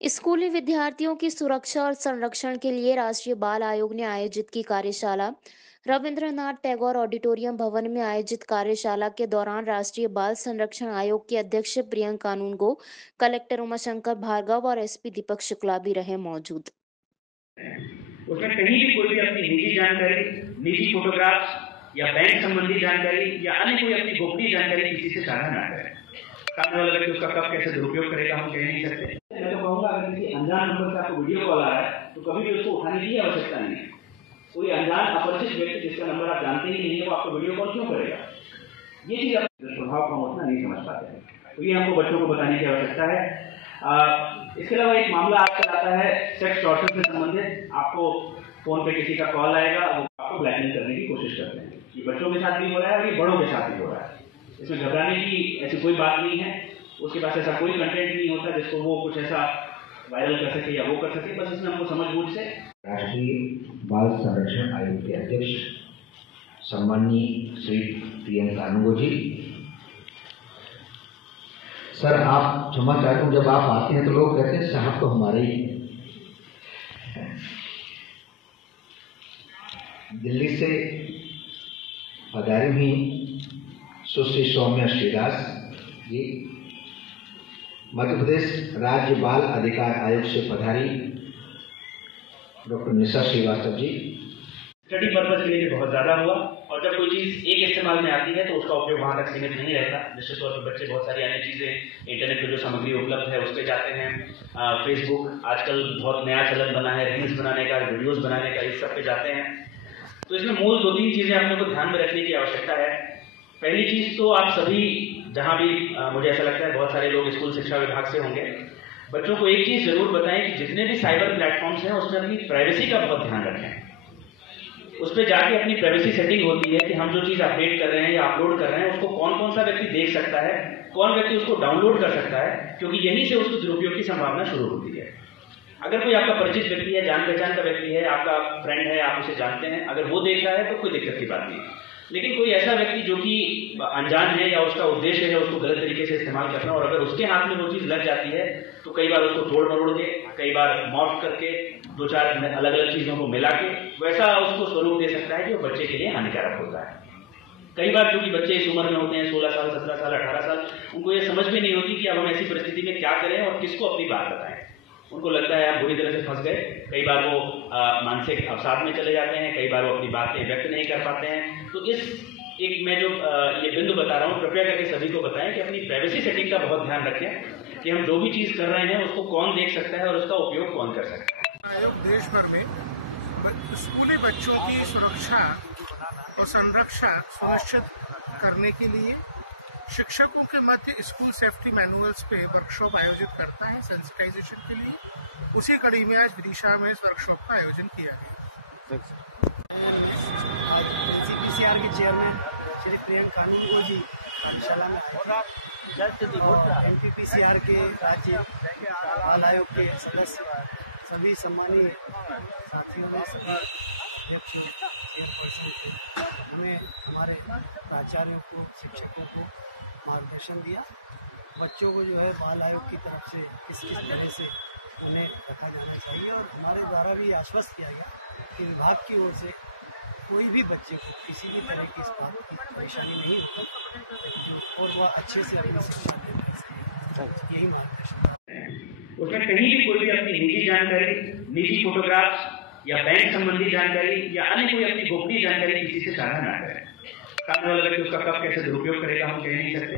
स्कूली विद्यार्थियों की सुरक्षा और संरक्षण के लिए राष्ट्रीय बाल आयोग ने आयोजित की कार्यशाला। रविंद्रनाथ टैगोर ऑडिटोरियम भवन में आयोजित कार्यशाला के दौरान राष्ट्रीय बाल संरक्षण आयोग के अध्यक्ष प्रियंका कानूनगो, कलेक्टर उमाशंकर भार्गव और एसपी दीपक शुक्ला भी रहे मौजूद। उसमें कहीं भी कोई भी अपनी निजी जानकारी, निजी फोटोग्राफ्स या बैंक संबंधी जानकारी या अन्य कोई अपनी गोपनीय जानकारी किसी से साझा ना करें। सामने वाला व्यक्ति उसका कब कैसे दुरुपयोग करेगा हम कह नहीं सकते। मैं तो कहूँगा अगर किसी अनजान नंबर से आपको वीडियो कॉल आ रहा है तो कभी भी उसको उठाने की आवश्यकता नहीं है। कोई अनजान अपरिचित व्यक्ति जिसका नंबर आप जानते ही नहीं है वो आपको वीडियो कॉल क्यों करेगा? ये चीज आप स्वभाव को हम उतना नहीं समझ पाते हैं, तो ये हमको बच्चों को बताने की आवश्यकता है। इसके अलावा एक मामला आजकल आता है सेक्स टॉर्चर से संबंधित। आपको फोन पे किसी का कॉल आएगा, वो आपको ब्लैकमेल करने की कोशिश करते हैं। ये बच्चों के साथ भी हो रहा है और ये बड़ों के साथ भी हो रहा है। इसमें घबराने की ऐसी कोई बात नहीं है। उसके पास ऐसा कोई कंटेंट नहीं होता जिसको वो कुछ ऐसा वायरल कर सके या वो कर सके। बस इसमें हमको समझ बूझ से राष्ट्रीय बाल संरक्षण आयोग के अध्यक्ष सम्माननीय श्री प्रियंका कानूनगो जी, सर आप क्षमा चाहता हूँ, जब आप आते हैं तो लोग कहते हैं साहब तो हमारे ही हैं। दिल्ली से पधारी हुई सुश्री सौम्या श्रीदास जी, मध्य प्रदेश राज्य बाल अधिकार आयोग से पधारी डॉक्टर निशा श्रीवास्तव जी। स्टडी पर्पज के लिए बहुत ज्यादा हुआ और जब कोई चीज एक इस्तेमाल में आती है तो उसका उपयोग वहां तक सीमित नहीं रहता। निश्चित तौर पर बच्चे बहुत सारी अन्य चीजें इंटरनेट पर जो सामग्री उपलब्ध है उस पर जाते हैं। फेसबुक आजकल बहुत नया चलन बना है, रील्स बनाने का, वीडियोस बनाने का, इस सब पे जाते हैं। तो इसमें मूल दो तीन चीजें अपने को ध्यान में रखने की आवश्यकता है। पहली चीज तो आप सभी जहां भी मुझे ऐसा लगता है बहुत सारे लोग स्कूल शिक्षा विभाग से होंगे, बच्चों को एक चीज जरूर बताएं कि जितने भी साइबर प्लेटफॉर्म्स हैं उसमें अपनी प्राइवेसी का बहुत ध्यान रखें। उस पर जाके अपनी प्राइवेसी सेटिंग होती है कि हम जो चीज अपडेट कर रहे हैं या अपलोड कर रहे हैं उसको कौन कौन सा व्यक्ति देख सकता है, कौन व्यक्ति उसको डाउनलोड कर सकता है, क्योंकि यहीं से उसको दुरुपयोग की संभावना शुरू होती है। अगर कोई आपका परिचित व्यक्ति है, जान पहचान का व्यक्ति है, आपका फ्रेंड है, आप उसे जानते हैं, अगर वो देख रहा है तो कोई दिक्कत की बात नहीं। लेकिन कोई ऐसा व्यक्ति जो कि अनजान है या उसका उद्देश्य है उसको गलत तरीके से इस्तेमाल करना, और अगर उसके हाथ में वो चीज लग जाती है तो कई बार उसको तोड़ मरोड़ के, कई बार मॉर्फ करके, दो चार अलग अलग चीजों को मिला के वैसा उसको स्वरूप दे सकता है जो बच्चे के लिए हानिकारक होता है। कई बार क्योंकि बच्चे इस उम्र में होते हैं 16 साल, 17 साल, 18 साल, उनको ये समझ भी नहीं होती कि अब हम ऐसी परिस्थिति में क्या करें और किसको अपनी बात बताएं। उनको लगता है आप बुरी तरह से फंस गए। कई बार वो मानसिक अवसाद में चले जाते हैं, कई बार वो अपनी बातें व्यक्त नहीं कर पाते हैं। तो इस एक मैं जो ये बिंदु बता रहा हूँ, कृपया करके सभी को बताएं कि अपनी प्राइवेसी सेटिंग का बहुत ध्यान रखें कि हम जो भी चीज कर रहे हैं उसको कौन देख सकता है और उसका उपयोग कौन कर सकता है। आयोग देश भर में स्कूली बच्चों की सुरक्षा और संरक्षण सुनिश्चित करने के लिए शिक्षकों के मध्य स्कूल सेफ्टी मैनुअल्स पे वर्कशॉप आयोजित करता है सेंसिटाइजेशन के लिए। उसी कड़ी में आज विदिशा में इस वर्कशॉप का आयोजन किया गया। एनपीपीसीआर के चेयरमैन श्री प्रियंका कानूनगो जी कार्यशाला में एनपीपीसीआर के राज्य बाल आयोग के सदस्य, सभी सम्मानीय साथियों ने, सभी अध्यक्षों, चेयरपर्सन को, हमें हमारे प्राचार्यों को, शिक्षकों को मार्गदर्शन दिया। बच्चों को जो है बाल आयोग की तरफ से किस किस तरह से उन्हें रखा जाना चाहिए, और हमारे द्वारा भी आश्वस्त किया गया कि विभाग की ओर से कोई भी बच्चे को किसी भी तरह की इस बात की परेशानी नहीं होती जो और वह अच्छे से अपनी शिक्षा दे सके। यही मार्गदर्शन। उसमें कहीं भी कोई भी अपनी निजी जानकारी, निजी फोटोग्राफ्स या बैंक संबंधी जानकारी या अन्य कोई अपनी गोपनीय जानकारी किसी से साझा ना करें। सामने वाला व्यक्ति उसका कब कैसे दुरुपयोग करेगा हम कह नहीं सकते।